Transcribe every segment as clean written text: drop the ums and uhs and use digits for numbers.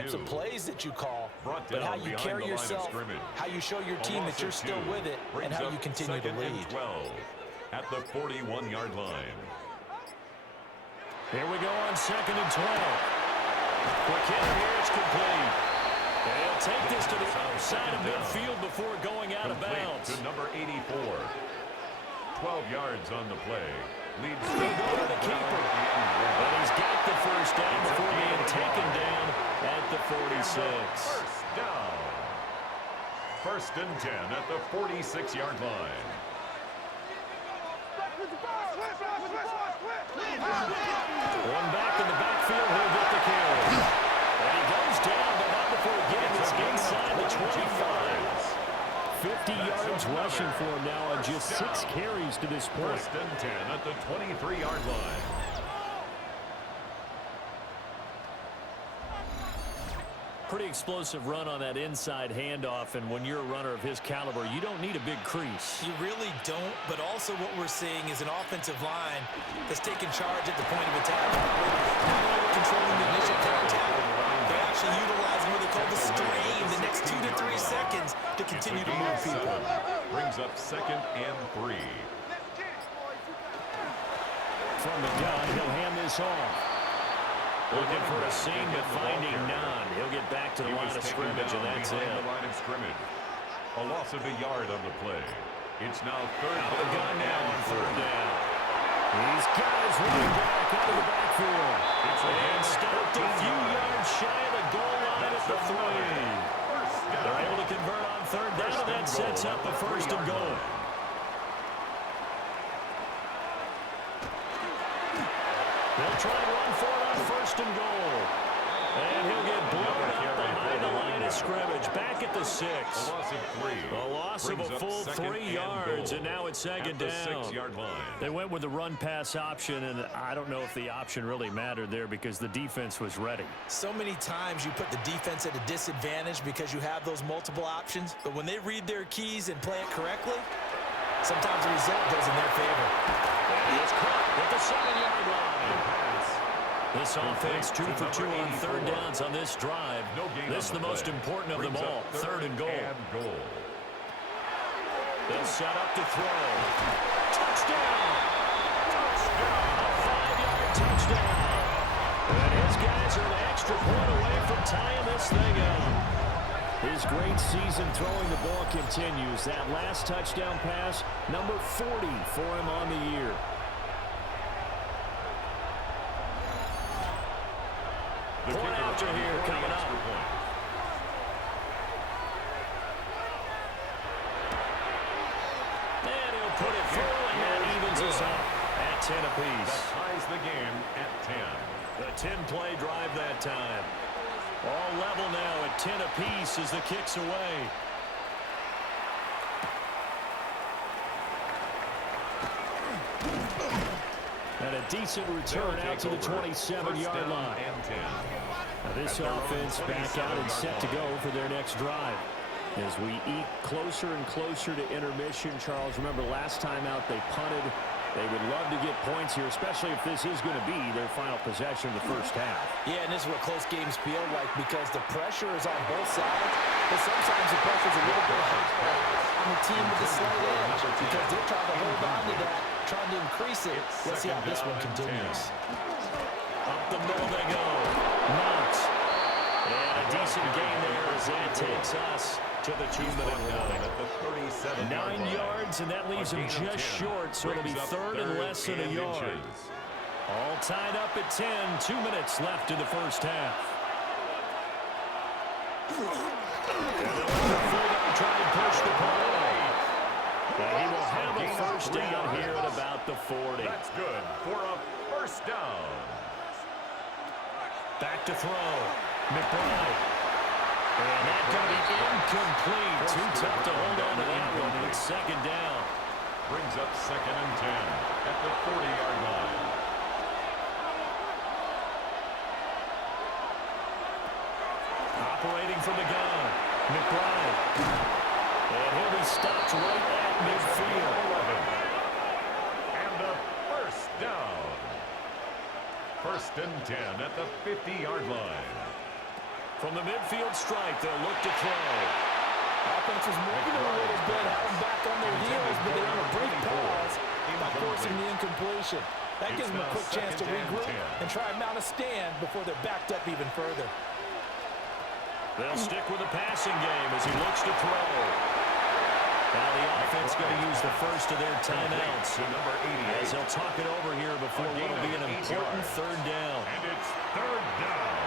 types of plays that you call, but how you carry yourself, how you show your team that you're still with it, and how you continue to lead. 12 at the 41-yard line. Here we go on 2nd and 12. Quick hitter here, it's complete. They'll take this to the outside of midfield before going out of bounds. To number 84. 12 yards on the play. Leads to the keeper. But he's got the first down before being taken down at the 46. First down. 1st and 10 at the 46-yard line. One back in the backfield, he'll get the carry. And he goes down, but not before getting this inside the 25. 50 yards rushing for him now on just 6 carries to this point. 1st and 10 at the 23-yard line. Pretty explosive run on that inside handoff, and when you're a runner of his caliber, you don't need a big crease. You really don't, but also what we're seeing is an offensive line that's taking charge at the point of attack. Not only controlling the initial contact, they're actually utilizing what they call the strain, the next 2 to 3 seconds to continue to move people. Brings up 2nd and 3. From the gun, he'll hand this off. Looking for a seam, but finding none. He'll get back to the line of scrimmage, and that's it. The line of scrimmage. A loss of a yard on the play. It's now 3rd down. The gun now on 3rd down. He's got his running back out of the backfield. And stopped a few yards shy of the goal line at the 3. They're able to convert on 3rd down, and that sets up a 1st and goal. They'll try and run for it on 1st and goal. And he'll get blown up behind the line of scrimmage. Back at the 6. A loss of 3. A loss of a full 3 yards, and now it's 2nd down. 6-yard line. They went with the run-pass option, and I don't know if the option really mattered there because the defense was ready. So many times you put the defense at a disadvantage because you have those multiple options, but when they read their keys and play it correctly, sometimes the result goes in their favor. And he is caught at the 7-yard line. This offense 2 for 2 on 3rd downs on this drive. This is the most important of them all. 3rd and goal. They'll set up to throw. Touchdown! A 5-yard touchdown. And his guys are an extra point away from tying this thing up. His great season throwing the ball continues. That last touchdown pass, number 40 for him on the year. Point after here coming up. And he'll put it through, and that evens us up at 10 apiece. That ties the game at 10. The 10-play drive that time. All level now at 10 apiece as the kick's away. And a decent return out to the 27-yard line. Now this offense back out and set to go for their next drive. As we eke closer and closer to intermission, Charles, remember last time out they punted. They would love to get points here, especially if this is going to be their final possession of the first half. Yeah, and this is what close games feel like because the pressure is on both sides, but sometimes the pressure is a little bit higher on the team with the slight edge because they're trying to hold on to that, trying to increase it. Let's see how this one continues. Up the middle they go. Knox. And a decent gain there as that takes us to the 2-minute line. 9 yards, and that leaves him just short, so it'll be 3rd and less than a yard. All tied up at 10, 2 minutes left in the first half. And they'll try and push the play. And he will have a first down here at about the 40. That's good for a first down. Back to throw. McBride. And that's going to be incomplete. Too tough to hold on to that one. It's 2nd down. Brings up 2nd and 10 at the 40-yard line. Operating from the gun. McBride. And he'll be stopped right at midfield. 11. And a first down. 1st and 10 at the 50-yard line. From the midfield stripe, they'll look to throw. Offense was moving a little bit, had them back on their heels, but they have a brief pause by forcing the incompletion. That gives them a quick chance to regroup and try and mount a stand before they're backed up even further. They'll stick with the passing game as he looks to throw. Now the offense going to use the first of their timeouts as they'll talk it over here before what will be an important third down. And it's third down.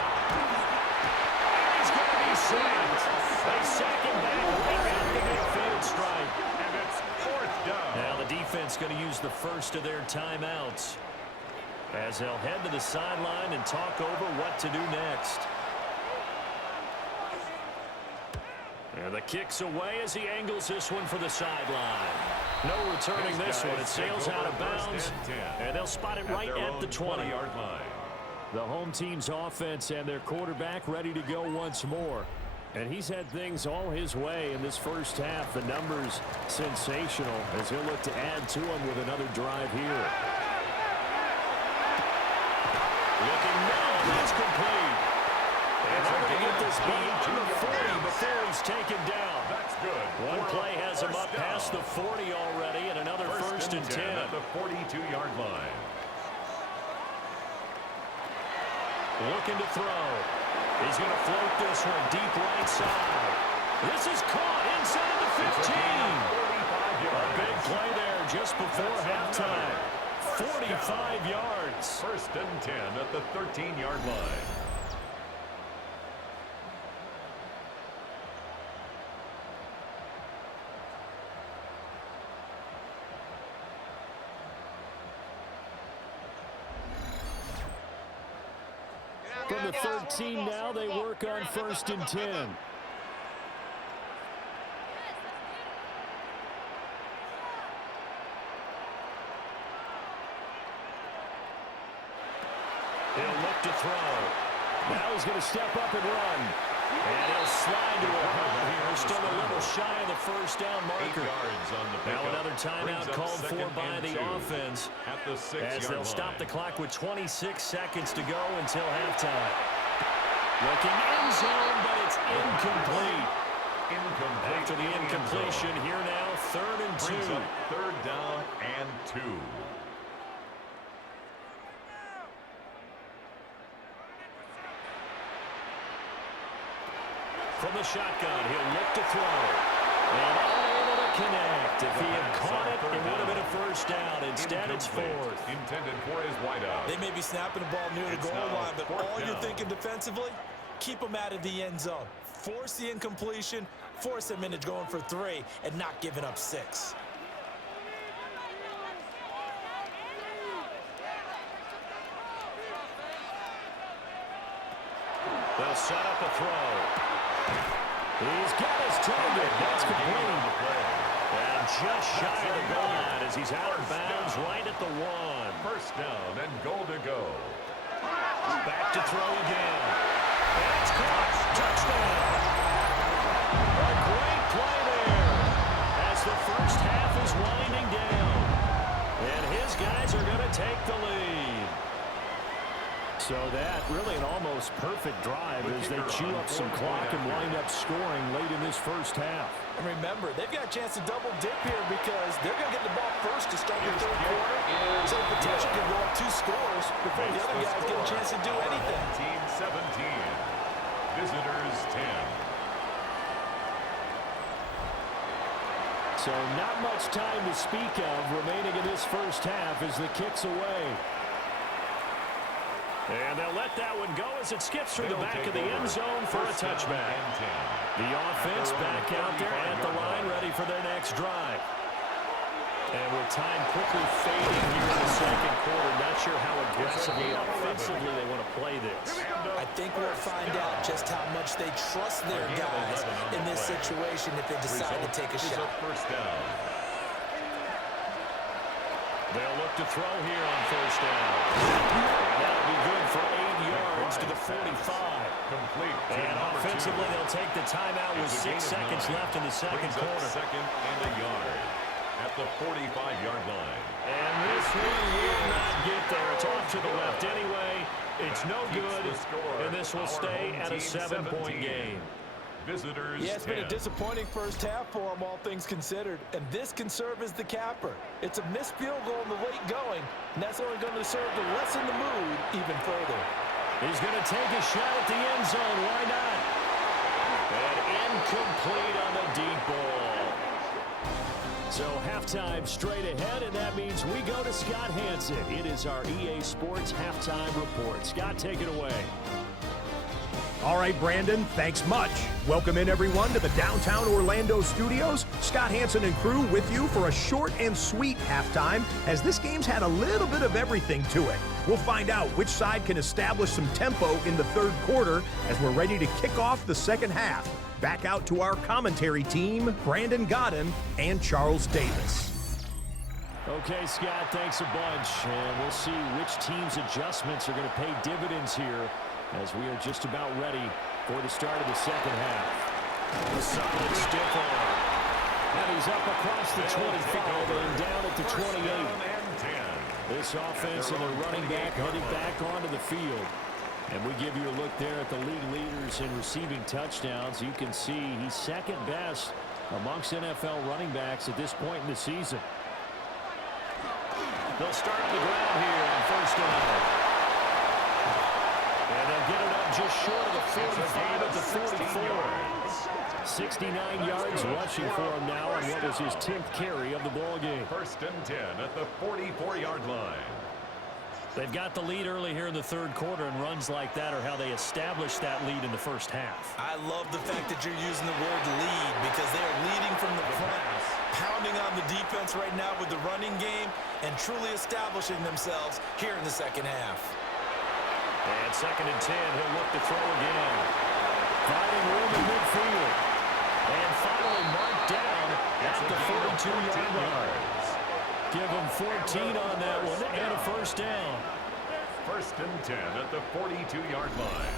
He's going to be sacked. They sack him back right at the midfield stripe. And it's fourth down. Now the defense going to use the first of their timeouts as they'll head to the sideline and talk over what to do next. And the kick's away as he angles this one for the sideline. No returning this one. It sails out of bounds, and they'll spot it right at the 20-yard line. The home team's offense and their quarterback ready to go once more. And he's had things all his way in this first half. The numbers sensational as he'll look to add to them with another drive here. Looking now, that's complete. And they're going to get this beyond the 40 before he's taken down. That's good. One play has him up past the 40 already, and another first and 10. At the 42-yard line. Looking to throw. He's going to float this one deep right side. This is caught inside the 15. A big play there just before halftime. 45 yards. First and 10 at the 13-yard line. From the 13 now, they work on first and 10. He'll look to throw. Now he's going to step up and run. And he'll slide to a hole here. Still a little shy of the first down marker. Now another timeout called for by the offense as they'll stop the clock with 26 seconds to go until halftime. Looking end zone, but it's incomplete. After the incompletion, here now, third and 2. Third down and 2. From the shotgun, he'll look to throw. And unable to connect. If he had caught it, it would have been a first down. Instead, it's fourth. Intended for his wideout. They may be snapping the ball near the goal line, but all you're thinking defensively, keep them out of the end zone. Force the incompletion, force them into going for 3, and not giving up 6. They'll set up a throw. He's got his target. That's complete. And just shy of the goal line as he's out of bounds right at the 1. First down and goal to go. Back to throw again. That's caught. Touchdown. A great play there as the first half is winding down. And his guys are going to take the lead. So that really an almost perfect drive as they chew up some clock and wind up scoring late in this first half. And remember, they've got a chance to double dip here because they're going to get the ball first to start the third quarter. So the potential could go up 2 scores before the other guys get a chance to do anything. Team 17. Visitors 10. So not much time to speak of remaining in this first half as the kick's away. And they'll let that one go as it skips through the back of the end zone for a touchback. The offense back out there at the line ready for their next drive. And with time quickly fading here in the second quarter, not sure how aggressively offensively they want to play this. I think we'll find out just how much they trust their guys in this situation if they decide to take a shot. First down. They'll look to throw here on first down. And that'll be good for 8 yards to the 45. Complete. And offensively, they'll take the timeout with 6 seconds left in the second quarter. Second and a yard. at the 45-yard line. And this one will not get there. It's off to the left anyway. It's no good, and this will stay at a 7-point game. Visitors. Yeah, it's been a disappointing first half for them, all things considered. And this can serve as the capper. It's a missed field goal in the late going, and that's only going to serve to lessen the mood even further. He's going to take a shot at the end zone. Why not? And incomplete on the deep ball. So halftime straight ahead, and that means we go to Scott Hansen. It is our EA Sports halftime report. Scott, take it away. All right, Brandon, thanks much. Welcome in, everyone, to the downtown Orlando studios. Scott Hansen and crew with you for a short and sweet halftime, as this game's had a little bit of everything to it. We'll find out which side can establish some tempo in the third quarter as we're ready to kick off the second half. Back out to our commentary team, Brandon Godden and Charles Davis. Okay, Scott, thanks a bunch. And we'll see which team's adjustments are going to pay dividends here, as we are just about ready for the start of the second half. A solid stiff arm. And he's up across the 25 and down at the 28. This offense and their running back headed back onto the field. And we give you a look there at the league leaders in receiving touchdowns. You can see he's second best amongst NFL running backs at this point in the season. They'll start on the ground here on first down. And they'll get it up just short of the 45 at the 44. 69 yards rushing for him now on what was his 10th carry of the ball game. First and 10 at the 44-yard line. They've got the lead early here in the third quarter, and runs like that are how they establish that lead in the first half. I love the fact that you're using the word lead, because they are leading from the front, pounding on the defense right now with the running game and truly establishing themselves here in the second half. And second and 10, he'll look to throw again. Finding room in midfield. And finally marked down at the 42-yard line. Give him 14 on that one and a first down. First and 10 at the 42-yard line.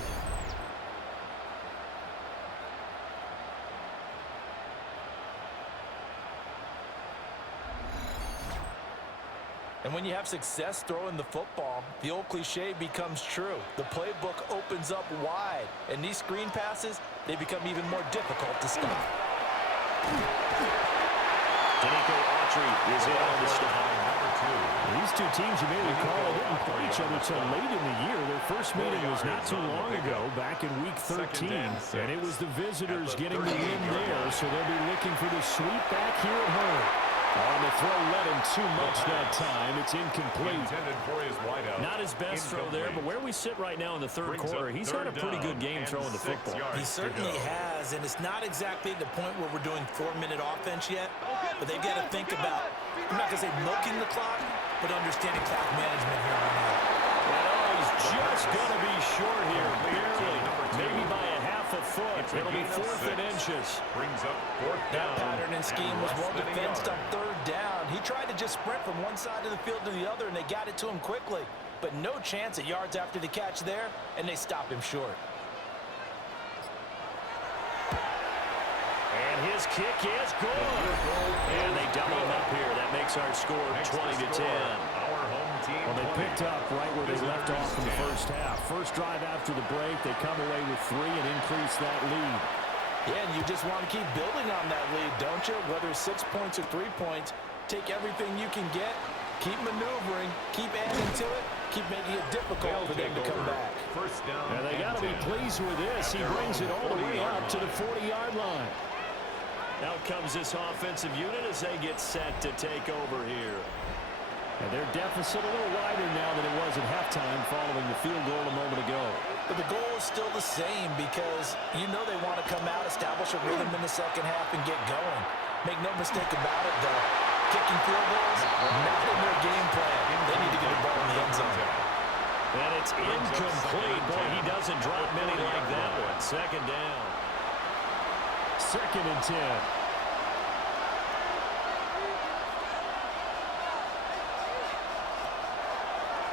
And when you have success throwing the football, the old cliche becomes true. The playbook opens up wide, and these screen passes, they become even more difficult to stop. Danico Autry is in on the stop. These two teams, you may recall, didn't play each other until late in the year. Their first meeting was not too long ago, back in Week 13. And it was the visitors getting the win there, so they'll be looking for the sweep back here at home. On the throw, led him too much that time. It's incomplete. Not his best throw there, but where we sit right now in the third quarter, he's had a pretty good game throwing the football. He certainly has, and it's not exactly the point where we're doing 4-minute offense yet, but they've got to think about, I'm not going to say milking the clock, but understanding clock management here on out. And he's just going to be short here, barely, maybe by a half a foot. It'll be 4th and inches. Brings up 4th down. That pattern and scheme was well defensed on 3rd down. He tried to just sprint from one side of the field to the other, and they got it to him quickly. But no chance at yards after the catch there, and they stop him short. And his kick is good. And they double him up here. That makes our score 20-10. Well, they picked up right where they left off in the first half. First drive after the break, they come away with 3 and increase that lead. Yeah, and you just want to keep building on that lead, don't you? Whether it's 6 points or 3 points, take everything you can get, keep maneuvering, keep adding to it, keep making it difficult for them to come back. First down. And they got to be pleased with this. He brings it all the way up to the 40-yard line. Out comes this offensive unit as they get set to take over here. And their deficit a little wider now than it was at halftime following the field goal a moment ago. But the goal is still the same, because you know they want to come out, establish a rhythm in the second half, and get going. Make no mistake about it, though. Kicking field goals, not in their game plan. They need to get the ball in the end zone. And it's incomplete. Boy, he doesn't drop many like that one. Second down. 2nd and 10.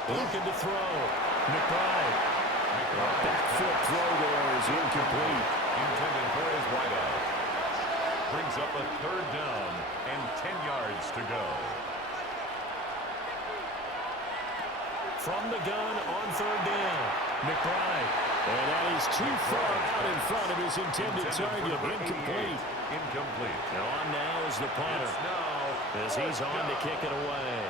Looking to throw. McBride. Back foot throw there is incomplete. Intended for his wideout. Brings up a 3rd down and 10 yards to go. From the gun on 3rd down, McBride. And that is too far out in front of his intended target. Incomplete. Incomplete. Now on now is the punter. As he's on to kick it away.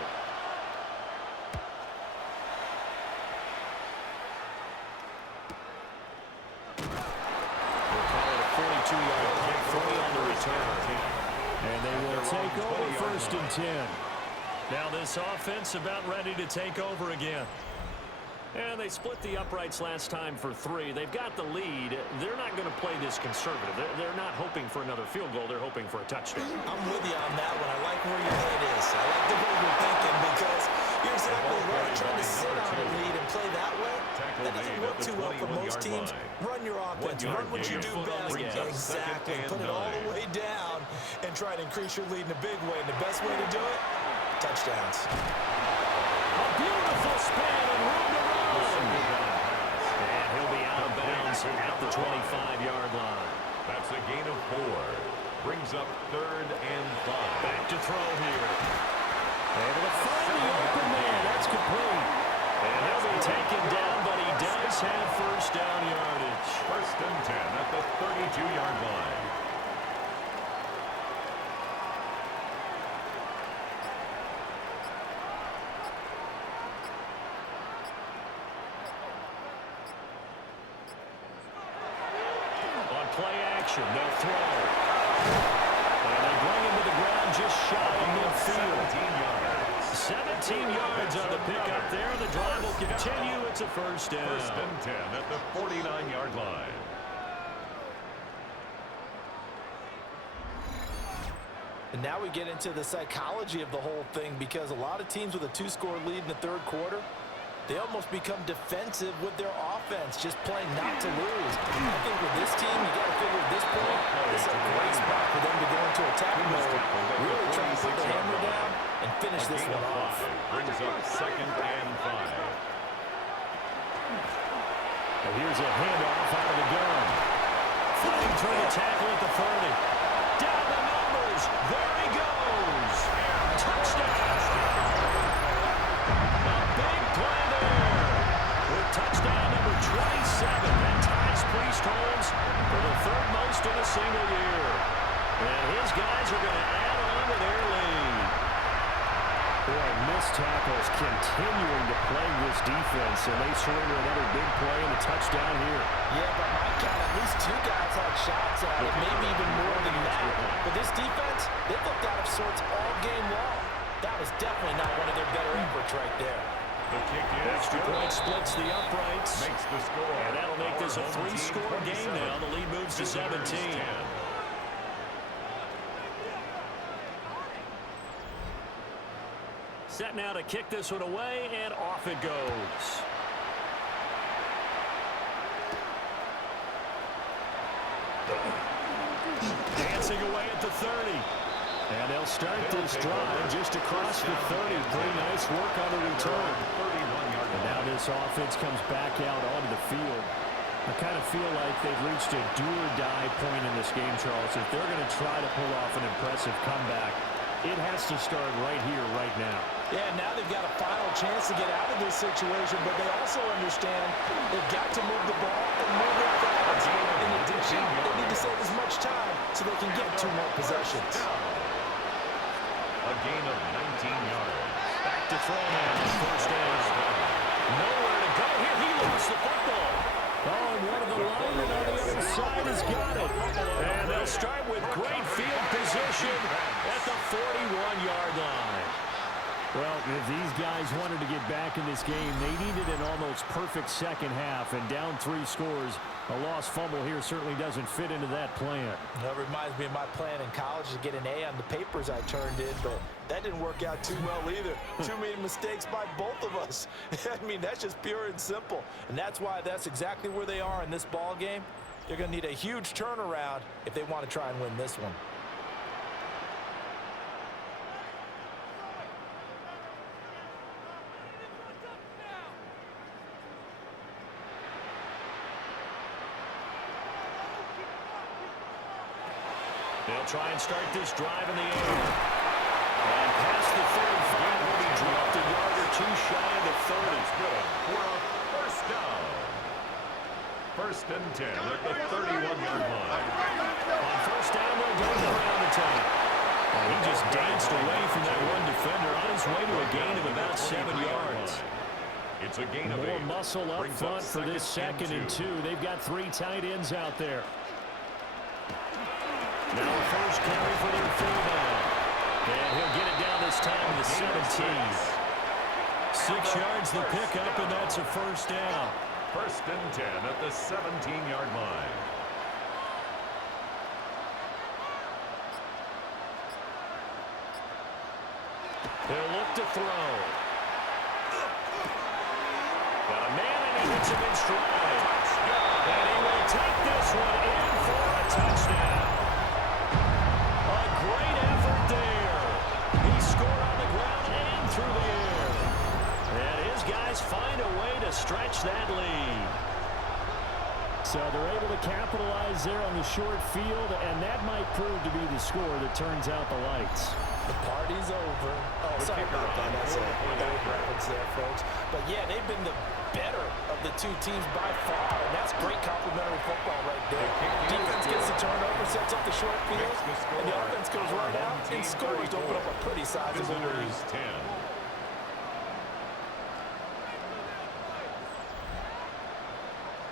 We'll call it a 42-yard punt, 40 on the return. And they will take over 1st and 10. Now this offense about ready to take over again. And they split the uprights last time for 3. They've got the lead. They're not going to play this conservative. They're not hoping for another field goal. They're hoping for a touchdown. I'm with you on that one. I like where your head is. I like the way you're thinking because you're exactly right. Trying to sit on a lead and play that way, that doesn't work too well for most teams. Run your offense. Run what you do best. Exactly. Put it all the way down and try to increase your lead in a big way. And the best way to do it, touchdowns. A beautiful span and room to run. And he'll be out of bounds at the 25-yard line. That's a gain of 4. Brings up 3rd and 5. Back to throw here. Able to find the open man. That's complete. And he'll be taken down, but he does have 1st down yardage. 1st and 10 at the 32-yard line. Play action, no throw. And they bring him to the ground just shy of midfield. 17 yards on the pickup there. The drive will continue. It's a 1st down. 1st and 10 at the 49-yard line. And now we get into the psychology of the whole thing because a lot of teams with a 2-score lead in the 3rd quarter, they almost become defensive with their offense, just playing not to lose. I think with this team, you got to figure at this point, this is a great spot for them to go into attack mode, really try to put the hammer down and finish this one off. Brings up 2nd and 5. And here's a handoff out of the gun. Fighting through the tackle at the 30. Down the numbers. There he goes. Touchdown. Touchdown number 27. That ties Priest Holmes for the 3rd most in a single year. And his guys are going to add on to their lead. Boy, missed tackles continuing to plague this defense, and they surrender another big play and a touchdown here. Yeah, but my count, at least 2 guys had shots at it, maybe even more than that. But this defense, they looked out of sorts all game long. That was definitely not one of their better efforts right there. The kick is extra point splits the uprights. Makes the score. And that'll make this a 3-score game now. The lead moves to 17. Set now to kick this one away, and off it goes. Dancing away at the 30. And they'll start this drive just across the 30. Pretty nice work on the return. And now this offense comes back out onto the field. I kind of feel like they've reached a do-or-die point in this game, Charles. If they're going to try to pull off an impressive comeback, it has to start right here, right now. Yeah, now they've got a final chance to get out of this situation, but they also understand they've got to move the ball and move it fast. In addition, they need to save as much time so they can get 2 more possessions. A gain of 19 yards. Back to throw now. 1st down. Nowhere to go here. He lost the football. Oh, and one of the linemen on the other side has got it. And they'll start with great field position at the 41-yard line. Well, if these guys wanted to get back in this game, they needed an almost perfect second half, and down 3 scores. A lost fumble here certainly doesn't fit into that plan. That reminds me of my plan in college to get an A on the papers I turned in, but that didn't work out too well either. Too many mistakes by both of us. I mean, that's just pure and simple, and that's why that's exactly where they are in this ball game. They're going to need a huge turnaround if they want to try and win this one. They'll try and start this drive in the air. And past the 35 will be dropped a yard or two shy of the 30. Good for a first down. First and 10 at the 31-yard line. On first down, they'll go around the time. And he just danced away from that one defender on his way to a gain of about 7 yards. It's a gain of 8. More muscle up front for this second and 2. They've got 3 tight ends out there. Now a first carry for their fullback. And he'll get it down this time to the 17. 6 yards the pickup, and that's a first down. First and 10 at the 17-yard line. They'll look to throw. Got a man, and he hits him in stride. And he will take this one in for a touchdown. A great effort there. He scored on the ground and through the air. And his guys find a way to stretch that lead. So they're able to capitalize there on the short field, and that might prove to be the score that turns out the lights. The party's over. Oh, sorry about that. That's a bad reference there, folks. But, yeah, they've been the better of the two teams by far, and that's great complimentary football right there. Defense gets the turnover, sets up the short field, and the offense goes right out and scores to open up a pretty sizable lead. 10.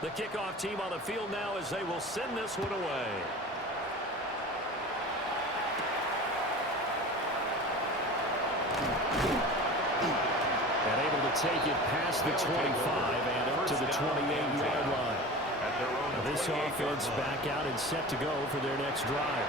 The kickoff team on the field now as they will send this one away. And able to take it past the 25 and up to the 28-yard line. Now this offense back out and set to go for their next drive.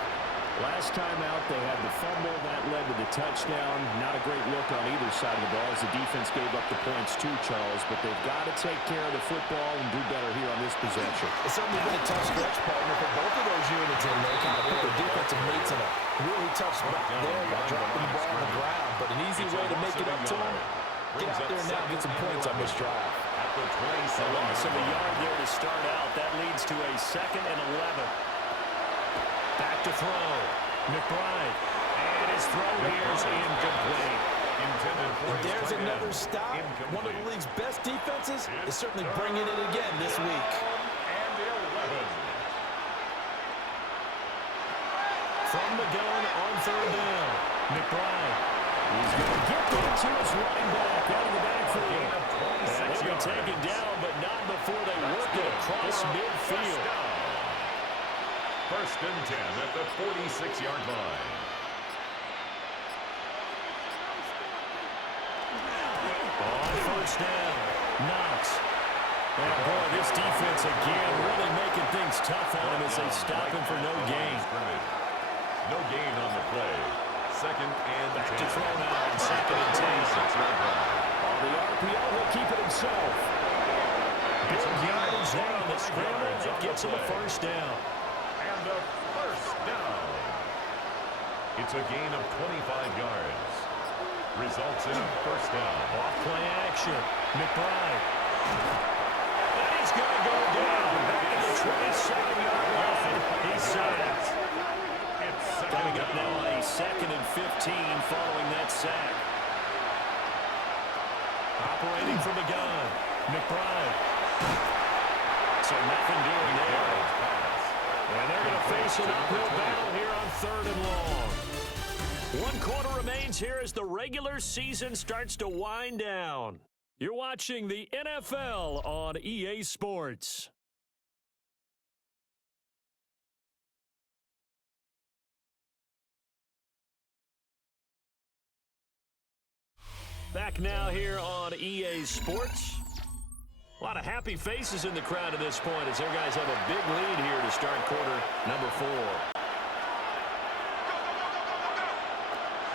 Last time out, they had the fumble. That led to the touchdown. Not a great look on either side of the ball as the defense gave up the points too, Charles. But they've got to take care of the football and do better here on this possession. It's certainly been a tough stretch, partner, for both of those units in there. Kind of put their defensive mates in a really tough spot there by dropping the ball on the ground. But an easy way to make it up to them. Get out there now and get some points on this drive. At the A loss of a yard there to start out. That leads to a 2nd and 11. Back to throw. McBride. And his throw here is incomplete. There's another stop. One of the league's best defenses is certainly bringing it again this week. From the gun on 3rd down. McBride. He's going to get that to his running back out of the backfield. And he'll be taken down, but not before they work it across midfield. First and 10 at the 46-yard line. On first down, Knox. And boy, this defense again really making things tough on him as they stop him for no gain. No gain on the play. 2nd and 10. Back to throw now on 2nd and 10. On the RPO, he'll keep it himself. Big yardage there on the scramble. It gets him a first down. And a first down. It's a gain of 25 yards. Results in a first down. Off play action. McBride. And he's going to go down. Back at the 27-yard line. He's sacked. Coming up now on a 2nd and 15 following that sack. Operating from the gun. McBride. So nothing doing there. And they're going to face an uphill battle here on 3rd and long. 1 quarter remains here as the regular season starts to wind down. You're watching the NFL on EA Sports. Back now here on EA Sports. A lot of happy faces in the crowd at this point as their guys have a big lead here to start quarter number 4.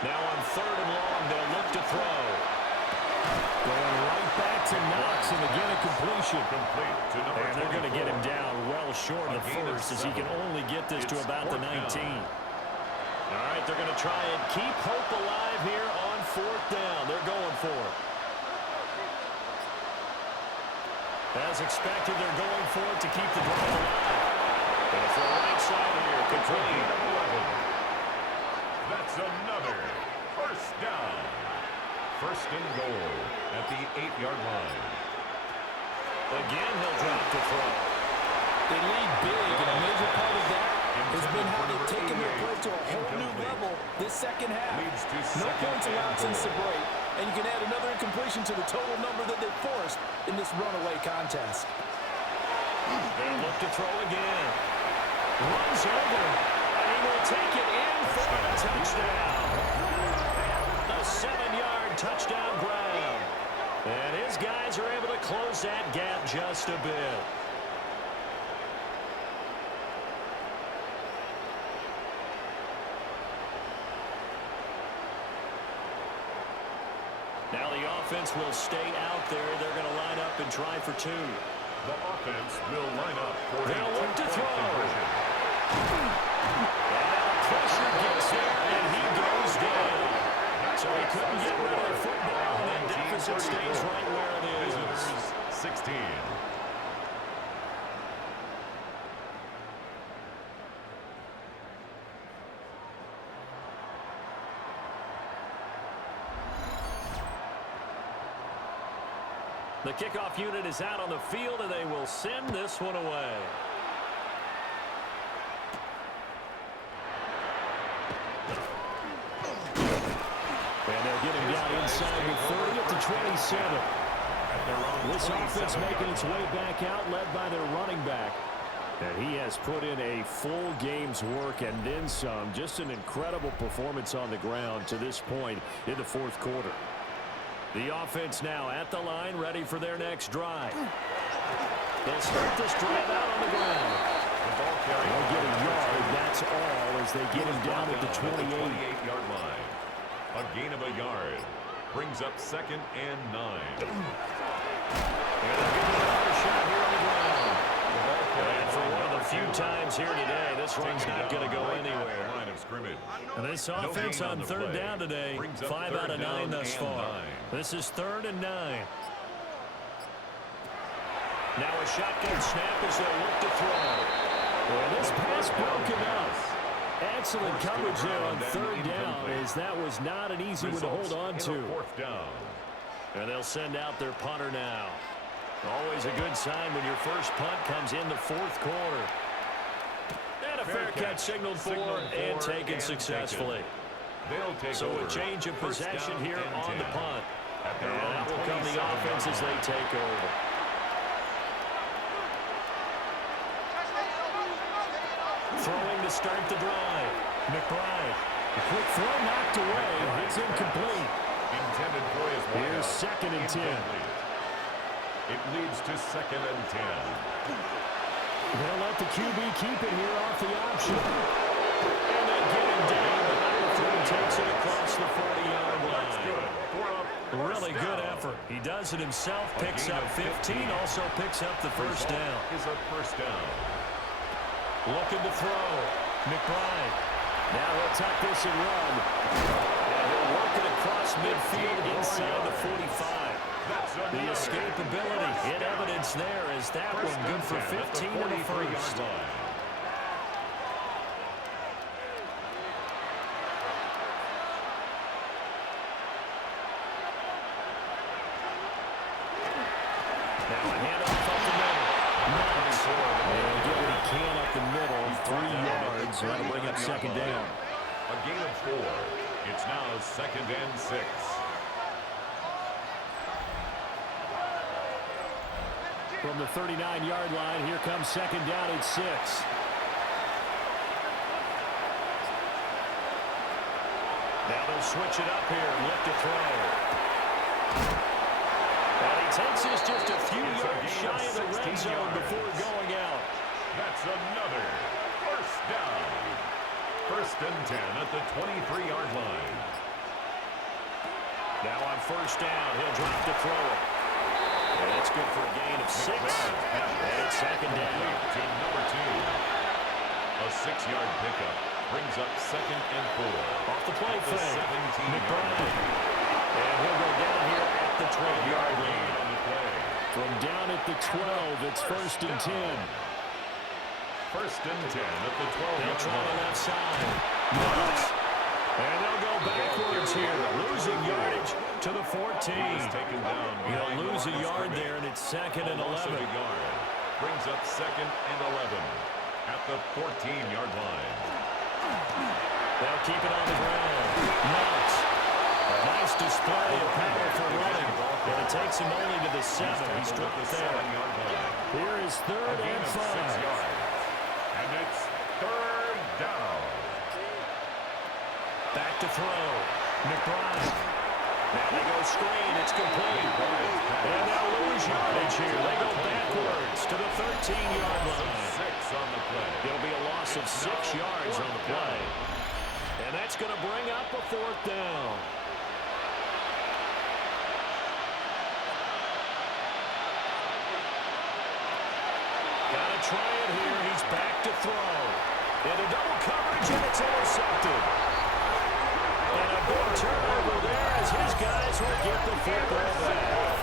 Now on 3rd and long, they'll look to throw. Going right back to Knox, and again a completion. And they're going to get him down well short of the first as he can only get this to about the 19. All right, they're going to try and keep hope alive here on 4th down. They're going for it. As expected, they're going for it to keep the drive alive. And for the right side here, complete. That's another first down. First and goal at the 8-yard line. Again, he'll drop the throw. They lead big, and a major part of that has been how they've taken their play to a whole new level this second half. No points allowed since the break, and you can add another incompletion to the total number that they forced in this runaway contest. They'll look to throw again. Runs over, and he will take it in for a touchdown. A 7-yard touchdown grab. And his guys are able to close that gap just a bit. Now the offense will stay out there. They're going to line up and try for 2. The offense will line up for They'll look to throw. conversion. And now pressure gets there, and he goes down. So he couldn't get rid of the football, and the deficit stays right where it is. Visitors 16. The kickoff unit is out on the field, and they will send this one away. And they'll get him down inside the 30 at the 27. This offense making its way back out, led by their running back. And he has put in a full game's work and then some. Just an incredible performance on the ground to this point in the fourth quarter. The offense now at the line, ready for their next drive. They'll start this drive out on the ground. They'll get a yard, that's all, as they get him down at the 28-yard line. A gain of a yard brings up 2nd and 9. And they'll give him another shot here on the ground. And for one of the few times here today, this run's not going to go anywhere. Line of scrimmage. And this offense on third down today, 5 out of 9 thus far. This is 3rd and 9. Now a shotgun snap as they'll look to throw. Well, this pass broken up. Excellent coverage there on third down, as that was not an easy one to hold on to. 4th down. And they'll send out their punter now. Always a good sign when your first punt comes in the fourth quarter. And a fair catch signaled for and taken successfully. So a change of possession here on the punt. And out will come the offense as they take over. Throwing to start the drive. McBride. A quick throw knocked away. It's incomplete. Intended for his way. Here's 2nd and 10. It leads to 2nd and 10. They'll let the QB keep it here off the option. And they get him down. The number 3 takes it across the 40-yard line. Really good effort. He does it himself, picks up 15, also picks up the first down. Is a first down. Looking to throw. McBride. Now he'll tuck this and run. And he'll work it across midfield inside the 45. The escapability in evidence there as that one good for 15 in the first. Now a handoff up the middle. Nice. And get what he can up the middle. 3 yards. That'll bring up 2nd down. A gain of 4. It's now 2nd and 6. From the 39-yard line, here comes 2nd down at 6. Now they'll switch it up here and look to throw. And he takes this just a few yards shy of the red zone before going out. That's another first down. 1st and 10 at the 23-yard line. Now on 1st down, he'll drop to throw it. And that's good for a gain of 6. And it's 2nd down. To number 2. A 6-yard pickup brings up 2nd and 4. Off the play fake. McBride. And he'll go down here at the 12-yard line. On the play. From down at the 12, it's 1st and 10. 1st and 10 at the 12-yard line. They'll try the left side. Nice. And they'll go backwards here, losing yardage to the 14. He'll lose a yard there, and it's 2nd and 11. Brings up 2nd and 11 at the 14-yard line. They'll keep it on the ground. Knox. A nice display of power for running. And it takes him only to the 7. He's dropped the 7-yard line. Here is 3rd and 5. And it's 3rd down. Back to throw. McBride. Now they go screen. It's complete. And they'll lose yardage here. They go backwards to the 13-yard line. 6 on the play. It'll be a loss of 6 yards on the play. And that's going to bring up a 4th down. Got to try it here. He's back to throw. Into double coverage, and it's intercepted. And a big turnover there as his guys will get the football back.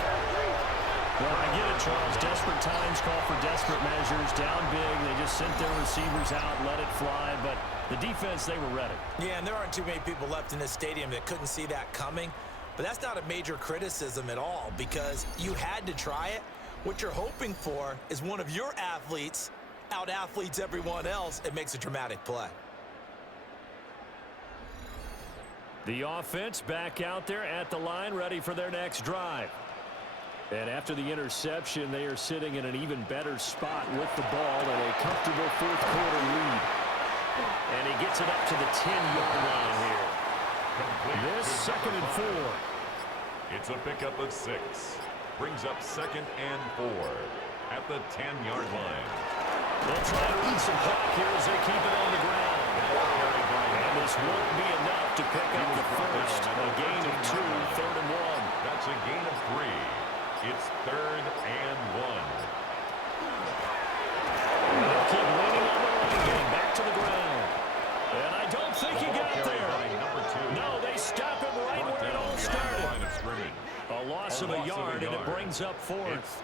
Well, I get it, Charles. Desperate times call for desperate measures. Down big, they just sent their receivers out, let it fly. But the defense, they were ready. Yeah, and there aren't too many people left in this stadium that couldn't see that coming. But that's not a major criticism at all because you had to try it. What you're hoping for is one of your athletes out-athletes everyone else. It makes a dramatic play. The offense back out there at the line, ready for their next drive. And after the interception, they are sitting in an even better spot with the ball and a comfortable 4th quarter lead. And he gets it up to the 10-yard line here. This 2nd and 4. It's a pickup of 6. Brings up 2nd and 4 at the 10-yard line. They'll try to eat some clock here as they keep it on the ground. And this won't be enough to pick up the first. A gain of 2, 3rd and 1. That's a gain of 3. It's 3rd and 1. They'll keep leaning on the running game. Back to the ground. And I don't think he got there. No, they stop him right where it all started. A loss of a yard, and it brings up 4th.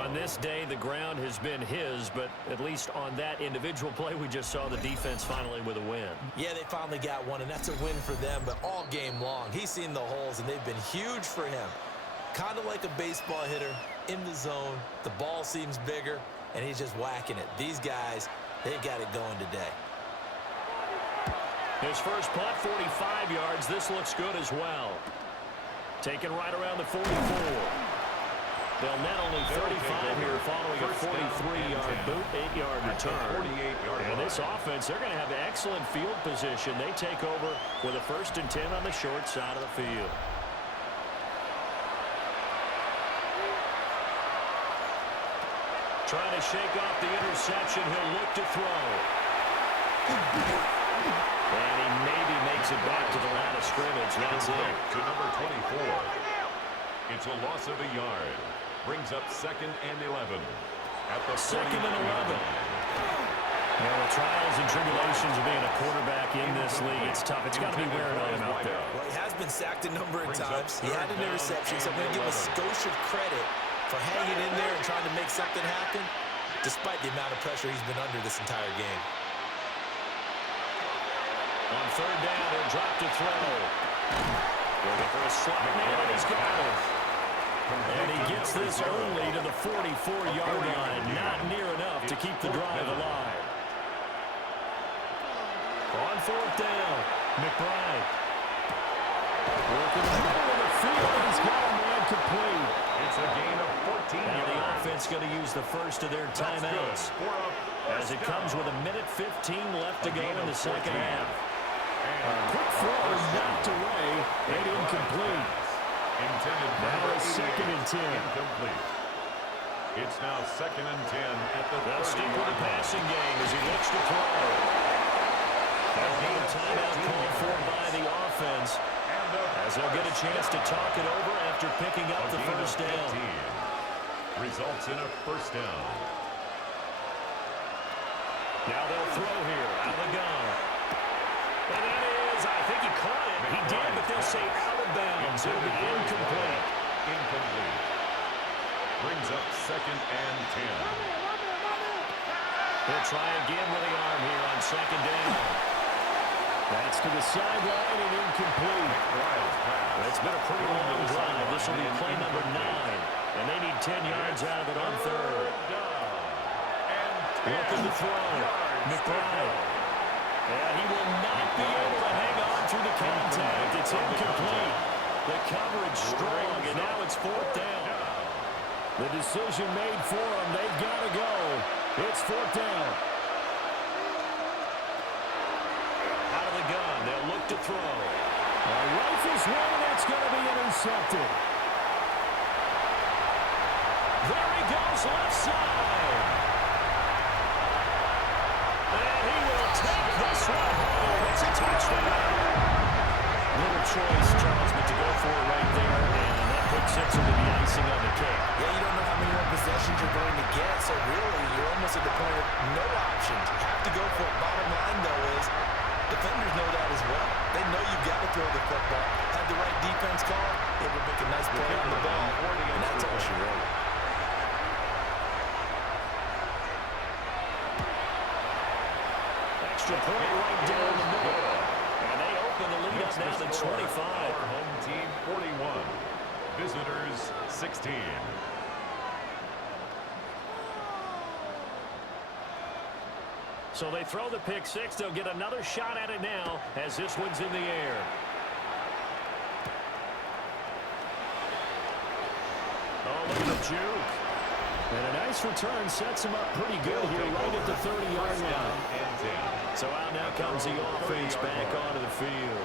On this day, the ground has been his, but at least on that individual play, we just saw the defense finally with a win. Yeah, they finally got one, and that's a win for them, but all game long, he's seen the holes, and they've been huge for him. Kind of like a baseball hitter in the zone. The ball seems bigger, and he's just whacking it. These guys, they've got it going today. His first punt, 45 yards. This looks good as well. Taken right around the 44. They'll net only 35 here following a 43-yard boot, 8-yard return. And this offense, they're going to have excellent field position. They take over with a 1st and 10 on the short side of the field. Trying to shake off the interception. He'll look to throw. And he maybe makes it back to the line of scrimmage. That's it. To number 24. It's a loss of a yard. Brings up 2nd and 11. At the 2nd and 11. Well, the trials and tribulations of being a quarterback in this league, it's tough. It's got to be wearing on him out there. Well, he has been sacked a number of times. He had an interception, so I'm going to give a skosh of credit for hanging in there and trying to make something happen, despite the amount of pressure he's been under this entire game. On 3rd down, he'll drop to throw. Looking for a slot man, and he's got it. And he gets this only to the 44-yard line. Not near enough to keep the drive alive. On 4th down, McBride. Working the middle of the field, and he's got a man complete. It's a gain of 14 Now yards. the offense going to use the first of their timeouts as it comes with 1:15 left to go in the second half. A quick throw knocked away and incomplete. Now it's 2nd and 10. Incomplete. It's now 2nd and 10 at the They'll stick with the passing game as he looks to throw. A timeout called for by the offense as they'll get a chance to talk it over after picking up the first down. Results in a 1st down. Now they'll throw here out of the gun. And that is, I think he caught it. He did, but they'll say out of bounds. It'll be incomplete. Incomplete. Brings up 2nd and 10. He'll try again with the arm here on 2nd down. That's to the sideline and incomplete. It's been a pretty long drive. This will be play number 9. And they need 10 yards out of it on third. Looking to throw. McBride. And he will not be able to hang on through the contact. It's incomplete. The coverage strong, and now it's 4th down. The decision made for them. They've got to go. It's 4th down. Out of the gun. They'll look to throw. Rifles one, and that's going to be intercepted. There he goes, left side. And he will take this one home. It's a touchdown. Little choice, Charles, but to go for it right there, and that pick six will be the icing on the cake. Yeah, you don't know how many more possessions you're going to get, so really you're almost at the point of no options. You have to go for it. Bottom line, though, is defenders know that as well. They know you've got to throw the football. Have the right defense call, it will make a nice play on the ball, and that's all she wrote. Extra point right down the middle. And they open the lead up now to 25. Our home team 41. Visitors 16. So they throw the pick six. They'll get another shot at it now as this one's in the air. Oh, look at the juke. And a nice return sets him up pretty good here right at the 30-yard line. So out now comes the offense back onto the field.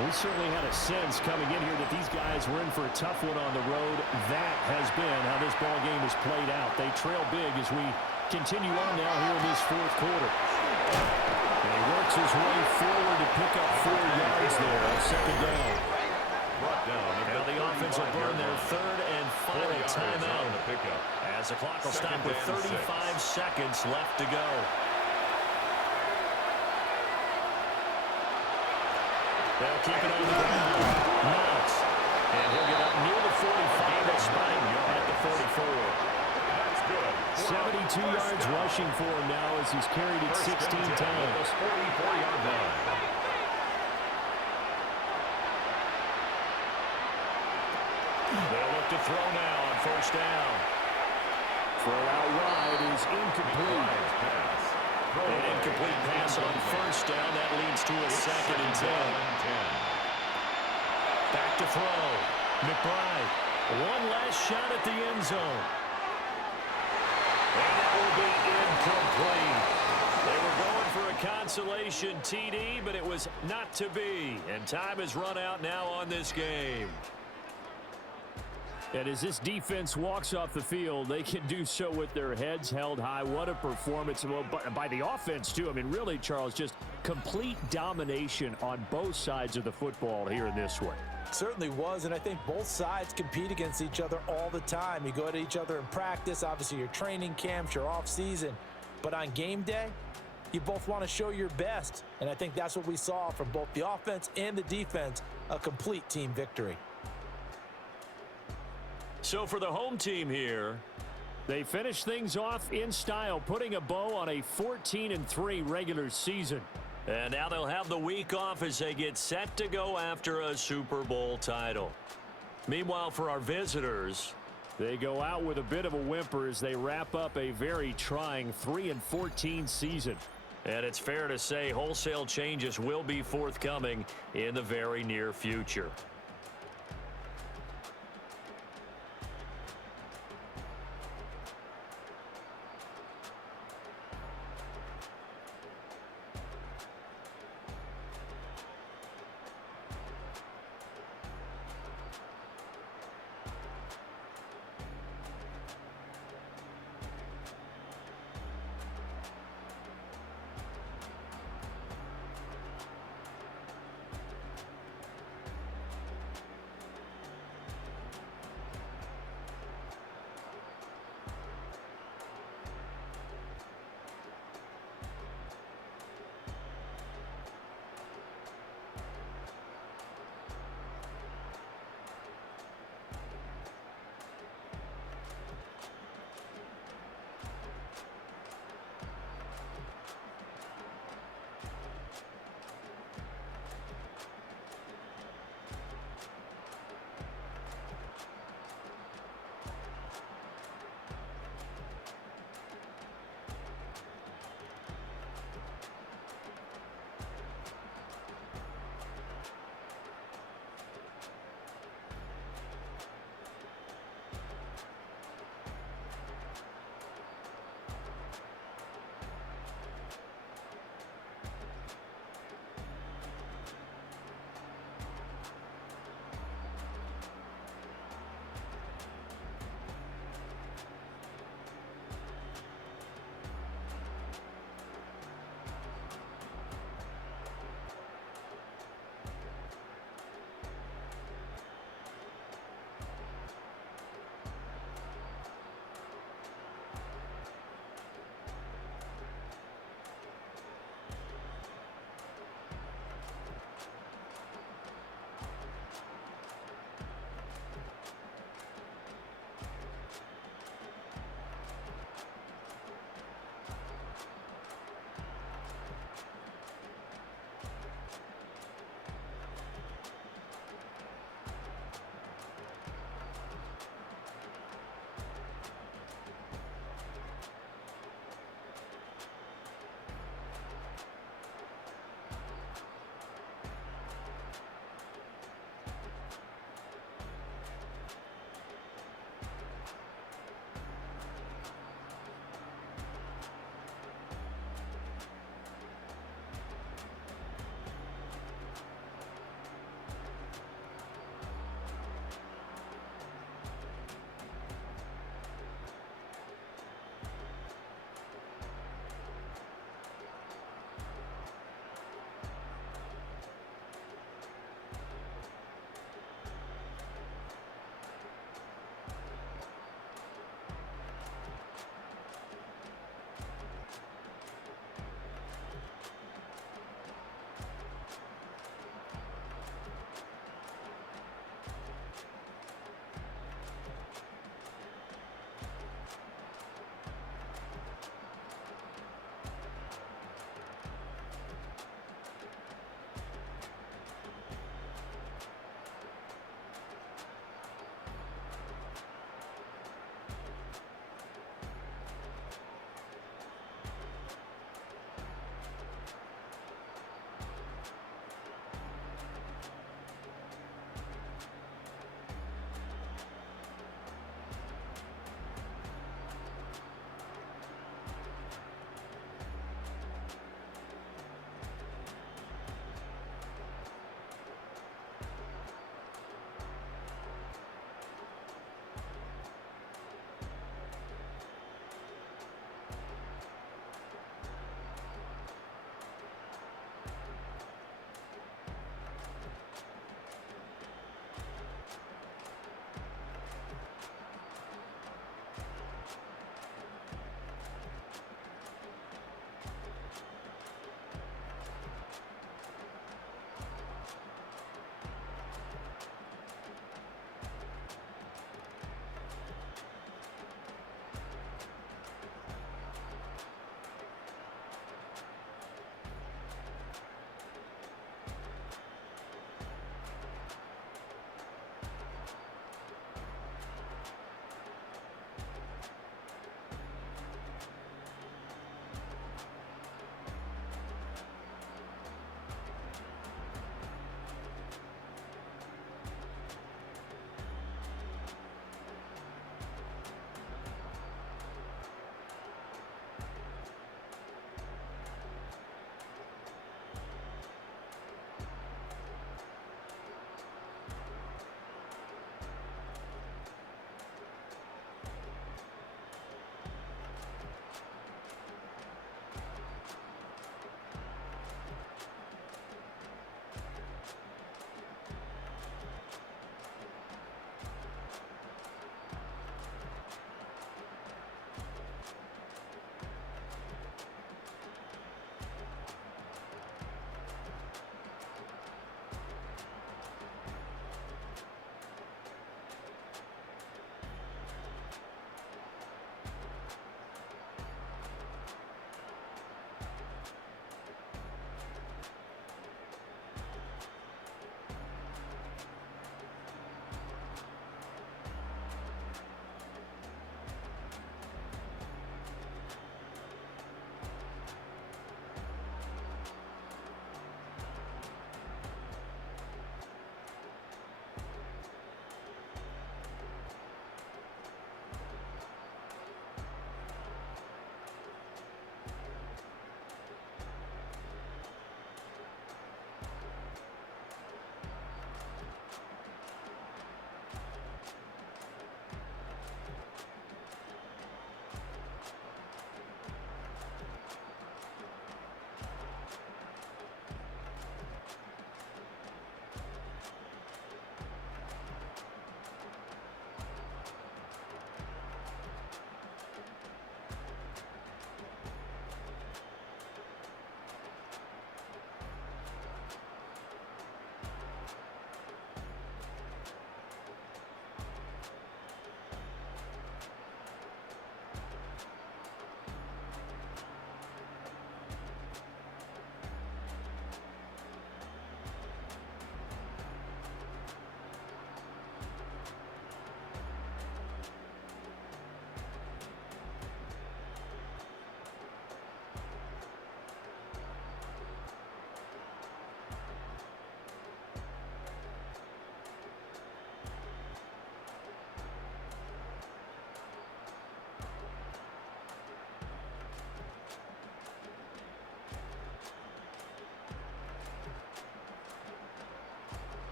We certainly had a sense coming in here that these guys were in for a tough one on the road. That has been how this ball game has played out. They trail big as we continue on now here in this 4th quarter. And he works his way forward to pick up 4 yards there on 2nd down. Now the offense will burn their 3rd and final timeout as the clock will stop with 35 seconds left to go. They'll keep it on the ground. Knox. And he'll get up near the 45 and spike at the 44. 72 yards rushing for him now as he's carried it 16 times. 44-yard line. They'll look to throw now on 1st down. Throw out wide is incomplete. An incomplete pass on 1st down. That leads to a 2nd and 10. Back to throw. McBride. One last shot at the end zone. And that will be incomplete. They were going for a consolation TD, but it was not to be. And time has run out now on this game. And as this defense walks off the field, they can do so with their heads held high. What a performance by the offense, too. I mean, really, Charles, just complete domination on both sides of the football here in this one. Certainly was, and I think both sides compete against each other all the time. You go at each other in practice, obviously your training camps, your off-season. But on game day, you both want to show your best. And I think that's what we saw from both the offense and the defense, a complete team victory. So for the home team here, they finish things off in style, putting a bow on a 14-3 regular season. And now they'll have the week off as they get set to go after a Super Bowl title. Meanwhile, for our visitors, they go out with a bit of a whimper as they wrap up a very trying 3-14 season. And it's fair to say wholesale changes will be forthcoming in the very near future.